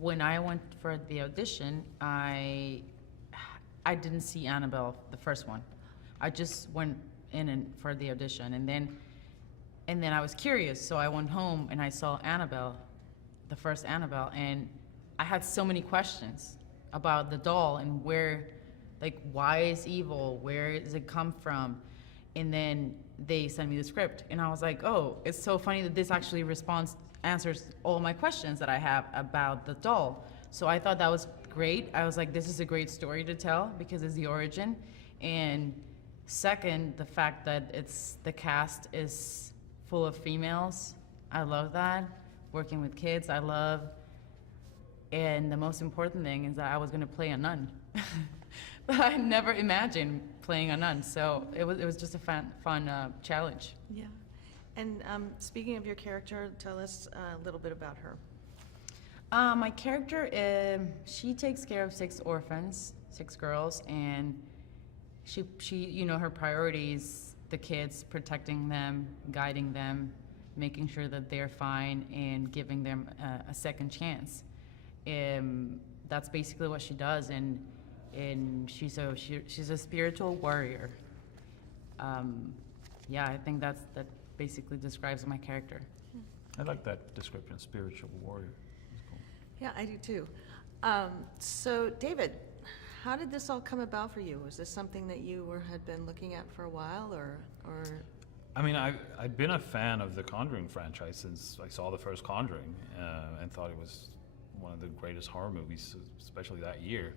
when I went for the audition, I didn't see Annabelle, the first one. I just went in and for the audition, and then I was curious, so I went home and I saw Annabelle, the first Annabelle, and I had so many questions about the doll and where, like, why is evil? Where does it come from? And then they sent me the script, and I was like, oh, it's so funny that this actually answers all my questions that I have about the doll. So I thought that was great. I was like, this is a great story to tell because it's the origin. And second, the fact that the cast is full of females. I love that. Working with kids, I love. And the most important thing is that I was going to play a nun. But I never imagined playing a nun, so it was just a fun challenge. Yeah. And speaking of your character, tell us a little bit about her. My character, she takes care of 6 orphans, 6 girls, and she her priorities, the kids, protecting them, guiding them, making sure that they're fine, and giving them a second chance. That's basically what she does, and she's a spiritual warrior. Yeah, I think that basically describes my character. I like that description, spiritual warrior. That's cool. Yeah, I do too. So, David, how did this all come about for you? Was this something that you had been looking at for a while, or? I mean, I've been a fan of the Conjuring franchise since I saw the first Conjuring, and thought it was one of the greatest horror movies, especially that year.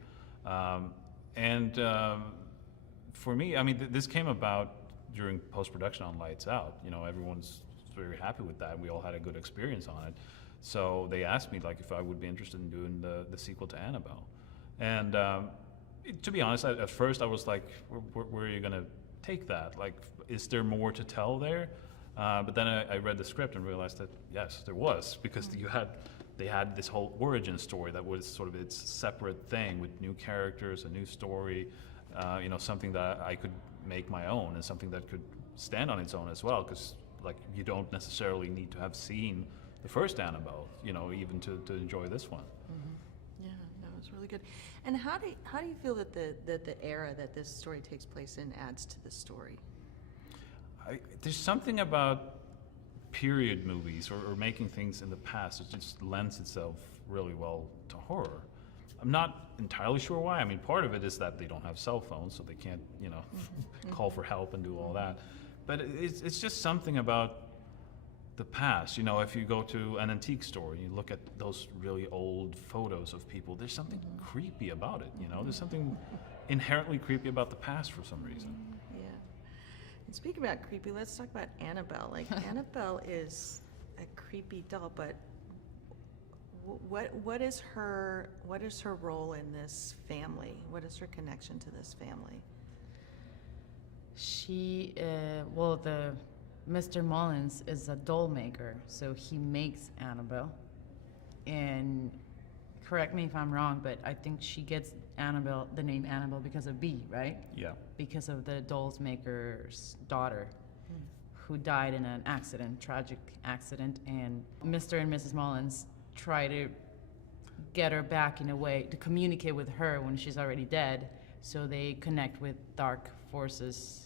For me, I mean, this came about during post-production on Lights Out. Everyone's very happy with that. We all had a good experience on it. So they asked me, like, if I would be interested in doing the sequel to Annabelle. And to be honest, at first I was like, where are you going to take that? Like, is there more to tell there? But then I read the script and realized that, yes, there was, because they had this whole origin story that was sort of its separate thing with new characters, a new story, something that I could make my own and something that could stand on its own as well, because like you don't necessarily need to have seen the first Annabelle, even to enjoy this one. Mm-hmm. Yeah, no, it was really good. And how do you feel that the era that this story takes place in adds to the story? There's something about period movies or making things in the past, it just lends itself really well to horror. I'm not entirely sure why. I mean, part of it is that they don't have cell phones, so they can't, call for help and do all that. But it's just something about the past. If you go to an antique store, you look at those really old photos of people, there's something creepy about it, There's something inherently creepy about the past for some reason. Yeah. And speaking about creepy, let's talk about Annabelle. Like, Annabelle is a creepy doll, but what is her role in this family? What is her connection to this family? She, Mr. Mullins is a doll maker, so he makes Annabelle. And correct me if I'm wrong, but I think she gets the name Annabelle because of B, right? Yeah. Because of the dolls maker's daughter who died in an tragic accident, and Mr. and Mrs. Mullins try to get her back in a way to communicate with her when she's already dead, so they connect with dark forces,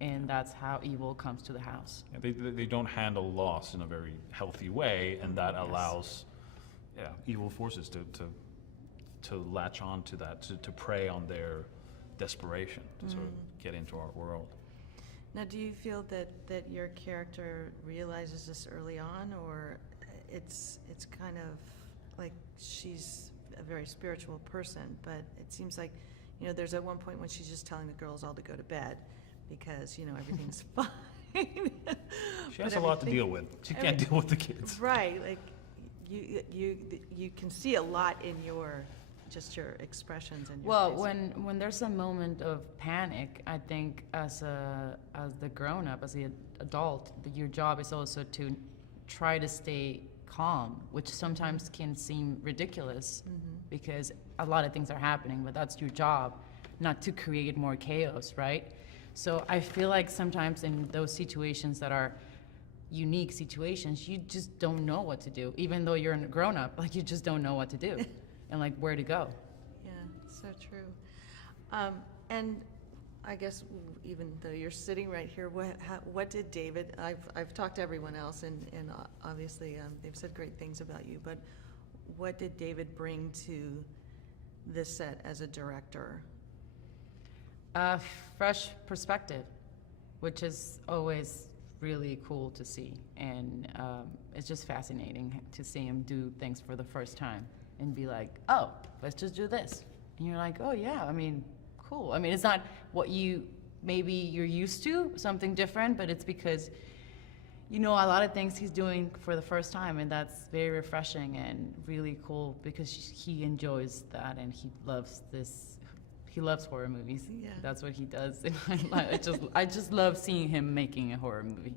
and that's how evil comes to the house. Yeah, they don't handle loss in a very healthy way, and that allows evil forces to latch on to that, to prey on their desperation, to sort of get into our world. Now, do you feel that your character realizes this early on, or it's kind of like she's a very spiritual person, but it seems like, there's at one point when she's just telling the girls all to go to bed because, everything's fine. She has a lot to deal with. She can't deal with the kids. Right, like you can see a lot in your expressions and your face. when there's a moment of panic, I think as the grown-up, as the adult, your job is also to try to stay calm, which sometimes can seem ridiculous because a lot of things are happening, but that's your job, not to create more chaos, right? So I feel like sometimes in those situations that are unique situations, you just don't know what to do. Even though you're a grown up, like you just don't know what to do and like where to go. Yeah, so true. And I guess even though you're sitting right here, what did David? I've talked to everyone else, and obviously they've said great things about you. But what did David bring to this set as a director? Fresh perspective, which is always really cool to see, and it's just fascinating to see him do things for the first time and be like, oh, let's just do this, and you're like, oh yeah, I mean, cool. I mean, it's not what maybe you're used to, something different, but it's because a lot of things he's doing for the first time, and that's very refreshing and really cool because he enjoys that and he loves this. He loves horror movies. Yeah. That's what he does. And I just love seeing him making a horror movie.